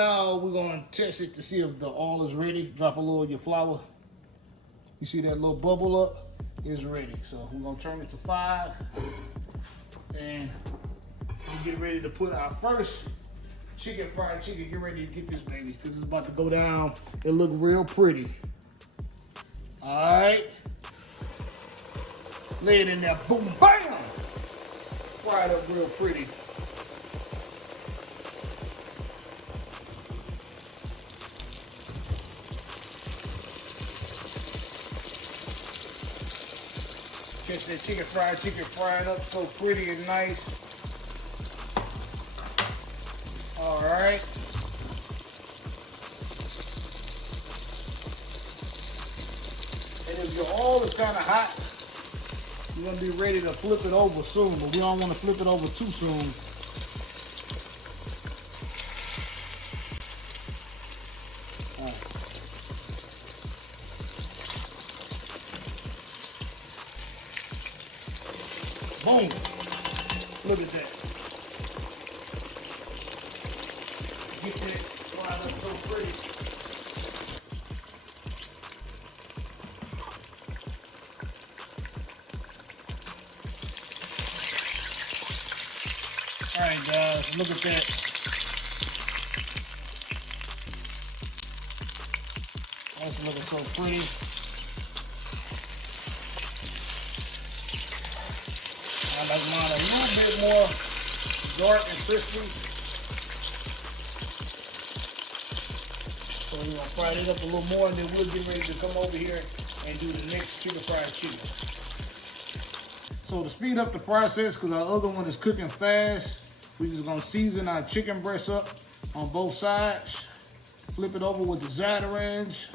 Now we're gonna test it to see if the oil is ready. Drop a little of your flour. You see that little bubble up? It's ready. So we're gonna turn it to 5. And we get ready to put our first fried chicken. Get ready to get this baby, because it's about to go down. It look real pretty. All right. Lay it in there, boom, bam! Fry it up real pretty. Catch that fried chicken fried up so pretty and nice. All right. And if your oil is kind of hot, you're gonna be ready to flip it over soon, but we don't want to flip it over too soon. All right. Boom. Look at that. Get that fried up so pretty. All right, guys, look at that. That's looking so pretty. I like mine a little bit more dark and crispy. So we're gonna fry it up a little more, and then we'll get ready to come over here and do the next fried chicken. So to speed up the process, because our other one is cooking fast, we're just gonna season our chicken breasts up on both sides. Flip it over with the Zatarain's.